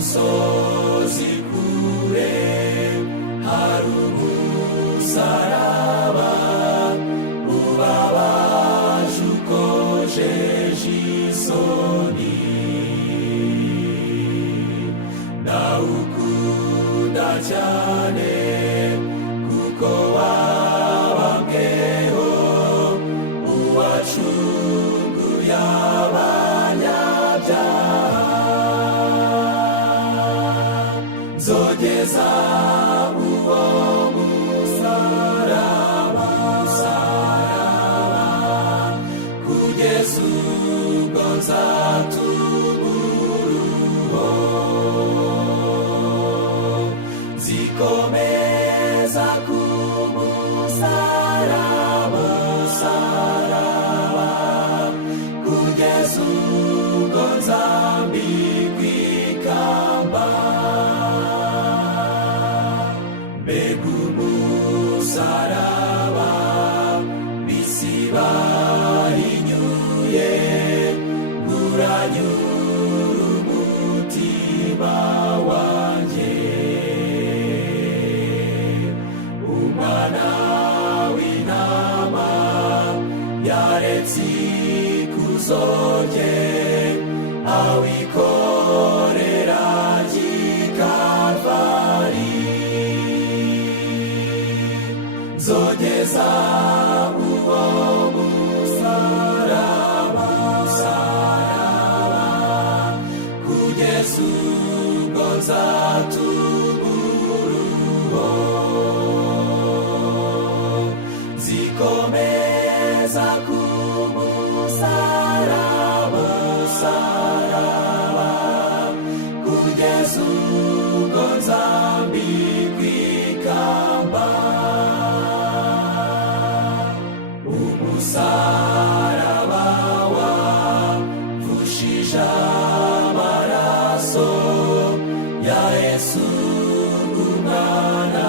musozi kure hari umusaraba ubabaje ukojeje isoni, ndawukunda cyane kuko wabambweho uwacunguye abanyabyaha. Nzogeza uwo musaraba kugeza ubwo nzatubura zikomeza ku musaraba kugeza ubwo nzambikwa ikamba. Mbega umusaraba bisi bahinyuye uranyura umutima wanjye. Umwana w'intama yaretse ikuzo rye awikorera ry'ikarvari. Nzogeza uwo musaraba kugeza ubwo nzatubura zikomeza ku musaraba kugeza ubwo nzambikwa ikamba. Umusaraba wavushije amaraso ya Yesu umwana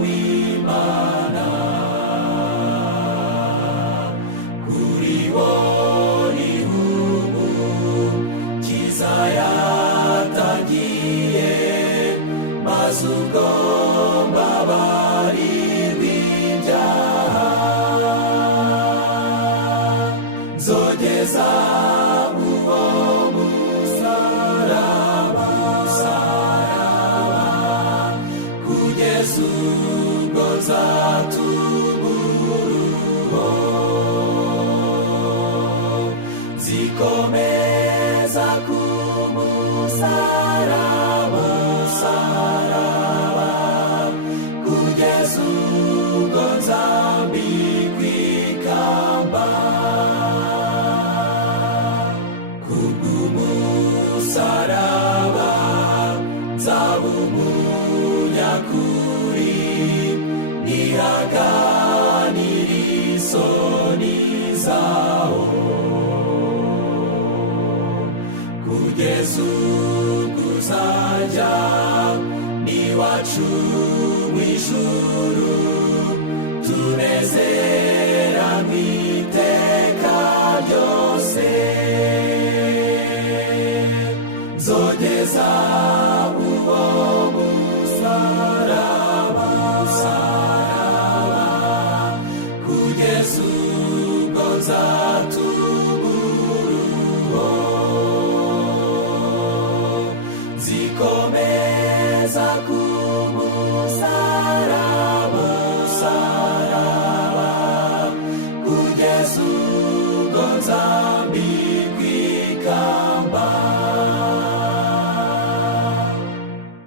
w'Imana. Kuri wo niho umukiza yatangiye, maze ubwo mbabarirwa ibyaha. Nzogeza uwo musaraba kugeza ubwo nzatubura zikomeza ku musaraba kugeza ubwo nzambikwa ikamba. Kubw'umusaraba nzaba umunyakuri, nihaganira isoni zawo kugeza ubwo uzajya n'iwacu mu ijuru, tunezeranwe iteka ryose. Nzogeza uwo musaraba kugeza ubwo nzatubura